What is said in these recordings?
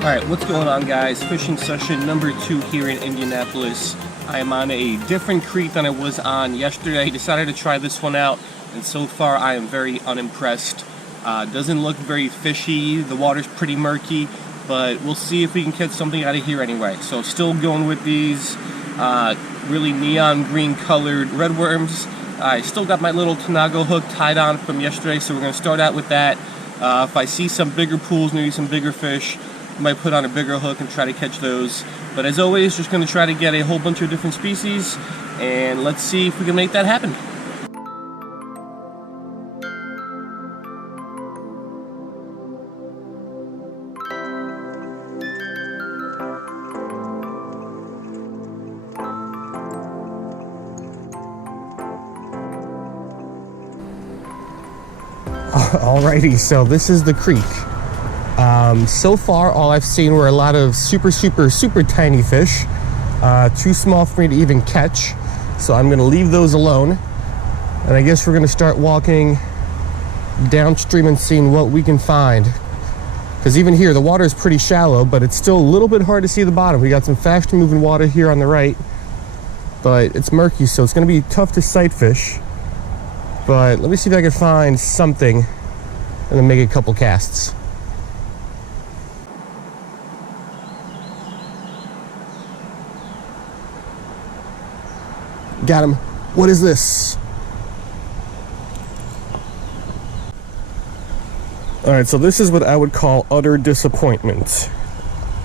Alright, what's going on, guys? Fishing session number 2 here in Indianapolis. I am on a different creek than I was on yesterday. I decided to try this one out, and so far I am very unimpressed. Doesn't look very fishy, the water's pretty murky, but we'll see if we can catch something out of here anyway. So still going with these really neon green colored red worms. I still got my little Tanago hook tied on from yesterday, so we're going to start out with that. If I see some bigger pools, maybe some bigger fish, I might put on a bigger hook and try to catch those. But as always, just going to try to get a whole bunch of different species, and let's see if we can make that happen. Alrighty, so this is the creek. So far, all I've seen were a lot of super tiny fish. Too small for me to even catch. So I'm gonna leave those alone. And I guess we're gonna start walking downstream and seeing what we can find. Because even here, the water is pretty shallow, but it's still a little bit hard to see the bottom. We got some fast moving water here on the right, but it's murky, so it's gonna be tough to sight fish. But let me see if I can find something and then make a couple casts. Got him. What is this? All right, so this is what I would call utter disappointment.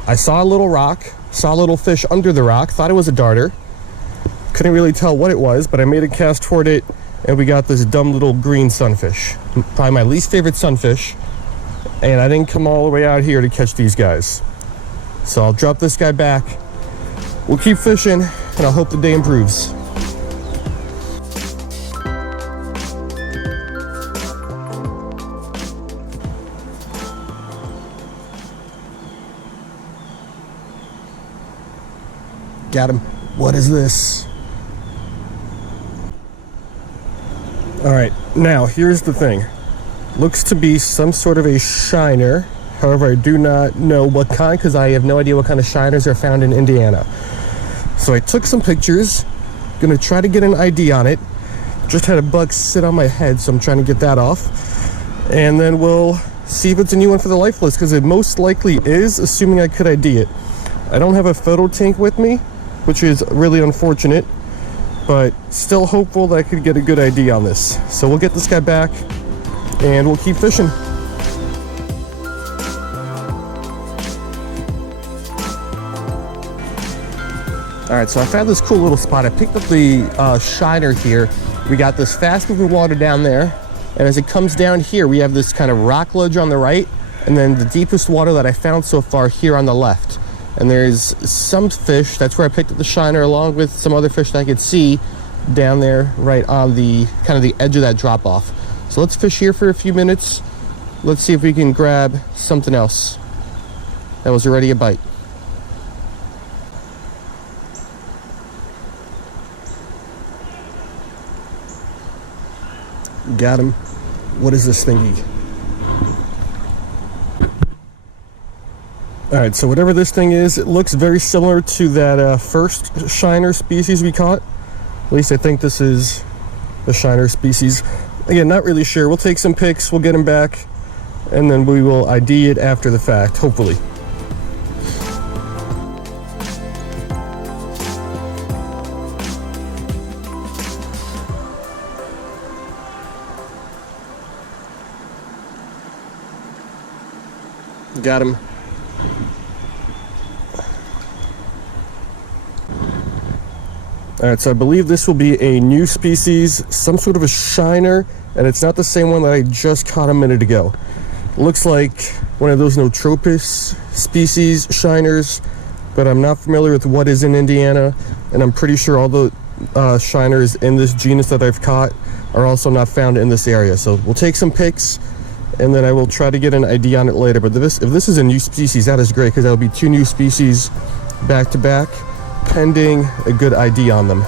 I saw a little rock, saw a little fish under the rock, thought it was a darter. Couldn't really tell what it was, but I made a cast toward it, and we got this dumb little green sunfish. Probably my least favorite sunfish, and I didn't come all the way out here to catch these guys. So I'll drop this guy back. We'll keep fishing, and I'll hope the day improves. Got him. What is this? All right, now here's the thing. Looks to be some sort of a shiner. However, I do not know what kind, because I have no idea what kind of shiners are found in Indiana. So I took some pictures. Gonna try to get an ID on it. Just had a bug sit on my head, so I'm trying to get that off. And then we'll see if it's a new one for the lifeless, because it most likely is, assuming I could ID it. I don't have a photo tank with me, which is really unfortunate, but still hopeful that I could get a good ID on this. So we'll get this guy back and we'll keep fishing. All right, so I found this cool little spot. I picked up the shiner here. We got this fast moving water down there, and as it comes down here, we have this kind of rock ledge on the right, and then the deepest water that I found so far here on the left. And there's some fish, that's where I picked up the shiner, along with some other fish that I could see down there right on the kind of the edge of that drop off. So let's fish here for a few minutes. Let's see if we can grab something else that was already a bite. Got him. What is this thingy? All right, so whatever this thing is, it looks very similar to that first shiner species we caught. At least I think this is the shiner species. Again, not really sure. We'll take some pics, we'll get him back, and then we will ID it after the fact, hopefully. Got him. All right, so I believe this will be a new species, some sort of a shiner, and it's not the same one that I just caught a minute ago. It looks like one of those Notropis species shiners, but I'm not familiar with what is in Indiana, and I'm pretty sure all the shiners in this genus that I've caught are also not found in this area. So we'll take some pics, and then I will try to get an ID on it later. But if this is a new species, that is great, because that will be 2 new species back to back, pending a good ID on them.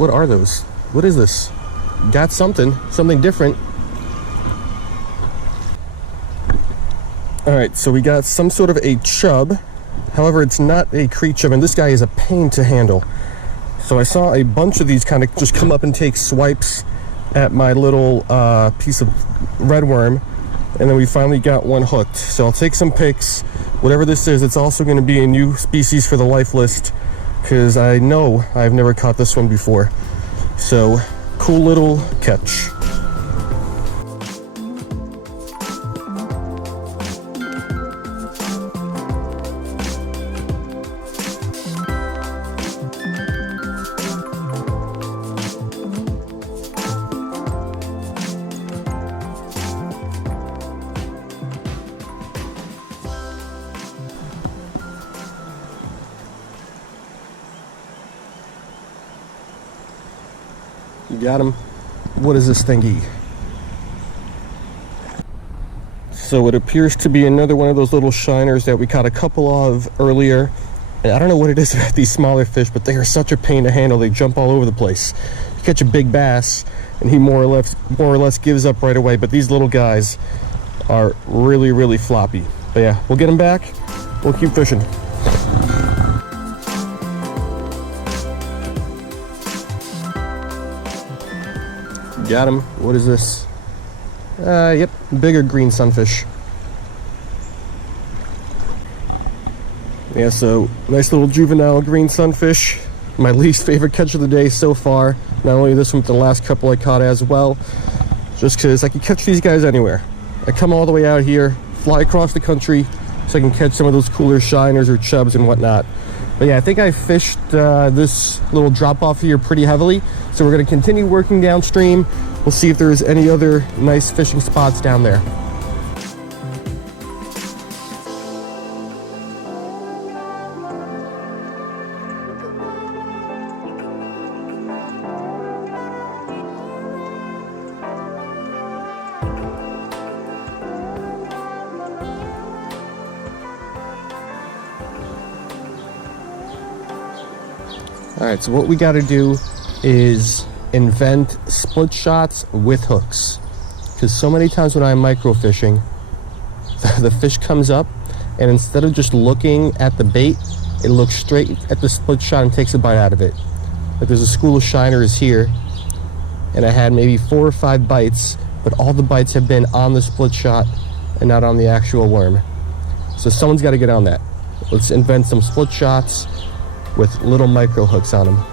What are those? What is this? Got something different. All right, so we got some sort of a chub. However, it's not a creek chub, and this guy is a pain to handle. So I saw a bunch of these kind of just come up and take swipes at my little piece of red worm, and then we finally got one hooked. So I'll take some pics. Whatever this is, it's also going to be a new species for the life list, because I know I've never caught this one before. So cool little catch. You got him. What is this thingy? So it appears to be another one of those little shiners that we caught a couple of earlier. And I don't know what it is about these smaller fish, but they are such a pain to handle. They jump all over the place. You catch a big bass, and he more or less gives up right away. But these little guys are really, really floppy. But yeah, we'll get them back. We'll keep fishing. Got him. What is this? Yep, bigger green sunfish. Yeah, so nice little juvenile green sunfish. My least favorite catch of the day so far. Not only this one, but the last couple I caught as well. Just because I can catch these guys anywhere. I come all the way out here, fly across the country, so I can catch some of those cooler shiners or chubs and whatnot. But yeah, I think I fished this little drop off here pretty heavily. So we're going to continue working downstream. We'll see if there's any other nice fishing spots down there. All right, so what we got to do is invent split shots with hooks, because so many times when I'm microfishing, the fish comes up, and instead of just looking at the bait, it looks straight at the split shot and takes a bite out of it. Like there's a school of shiners here, and I had maybe 4 or 5 bites, but all the bites have been on the split shot and not on the actual worm. So someone's got to get on that. Let's invent some split shots with little micro hooks on them.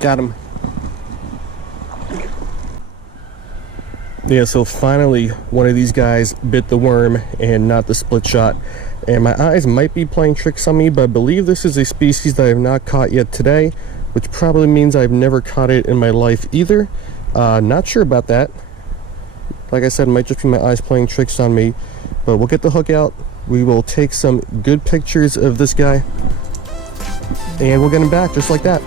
Got him. Yeah, so finally one of these guys bit the worm and not the split shot. And my eyes might be playing tricks on me, but I believe this is a species that I have not caught yet today, which probably means I've never caught it in my life either. Not sure about that. Like I said, it might just be my eyes playing tricks on me, but we'll get the hook out. We will take some good pictures of this guy, and we'll get him back just like that.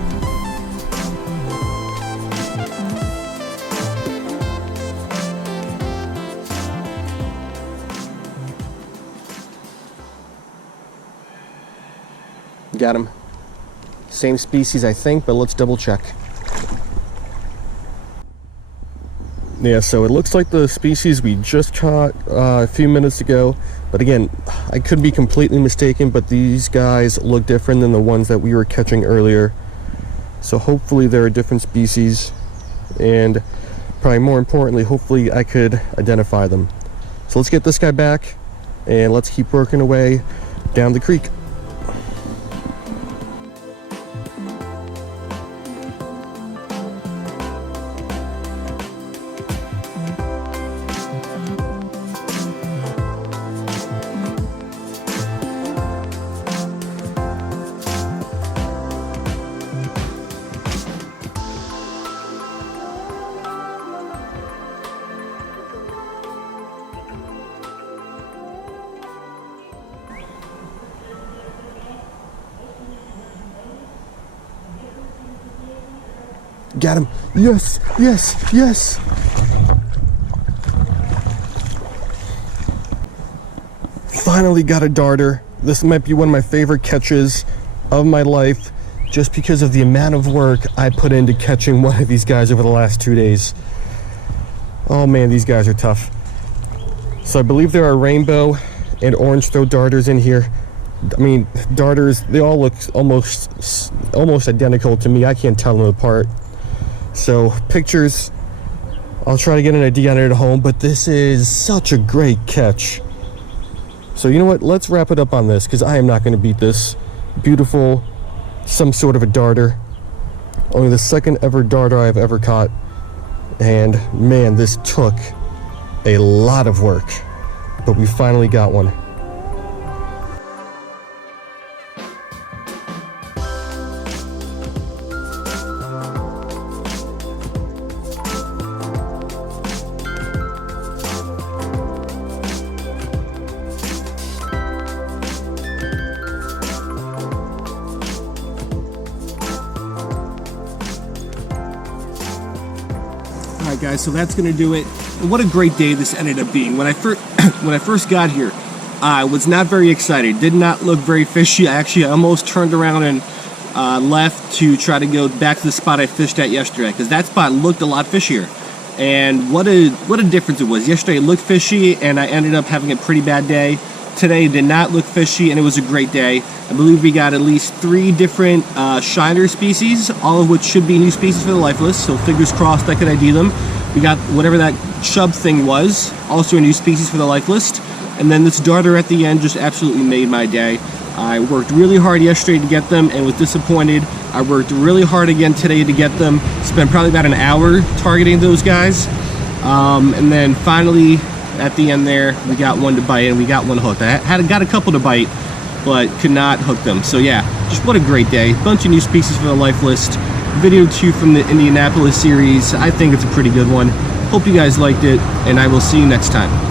Got him. Same species, I think, but let's double check. Yeah, so it looks like the species we just caught a few minutes ago, but again, I could be completely mistaken, but these guys look different than the ones that we were catching earlier. So hopefully they're a different species, and probably more importantly, hopefully I could identify them. So let's get this guy back, and let's keep working away down the creek. Got him. Yes, yes, yes. Finally got a darter. This might be one of my favorite catches of my life, just because of the amount of work I put into catching one of these guys over the last 2 days. Oh man, these guys are tough. So I believe there are rainbow and orangethroat darters in here. I mean, darters, they all look almost identical to me. I can't tell them apart. So pictures, I'll try to get an idea on it at home, but this is such a great catch. So you know what, let's wrap it up on this, because I am not going to beat this. Beautiful, some sort of a darter. Only the second ever darter I've ever caught. And man, this took a lot of work, but we finally got one. Alright guys, so that's going to do it. And what a great day this ended up being. When I first got here, I was not very excited. Did not look very fishy. I almost turned around and left to try to go back to the spot I fished at yesterday, because that spot looked a lot fishier. And what a difference it was. Yesterday it looked fishy and I ended up having a pretty bad day. Today it did not look fishy and it was a great day. I believe we got at least 3 different shiner species, all of which should be new species for the lifeless, so fingers crossed I could ID them. We got whatever that chub thing was, also a new species for the lifeless. And then this darter at the end just absolutely made my day. I worked really hard yesterday to get them and was disappointed. I worked really hard again today to get them. Spent probably about an hour targeting those guys. And then finally, at the end there, we got one to bite and we got one hooked. I got a couple to bite, but could not hook them. So yeah, just what a great day. Bunch of new species for the life list. Video 2 from the Indianapolis series. I think it's a pretty good one. Hope you guys liked it, and I will see you next time.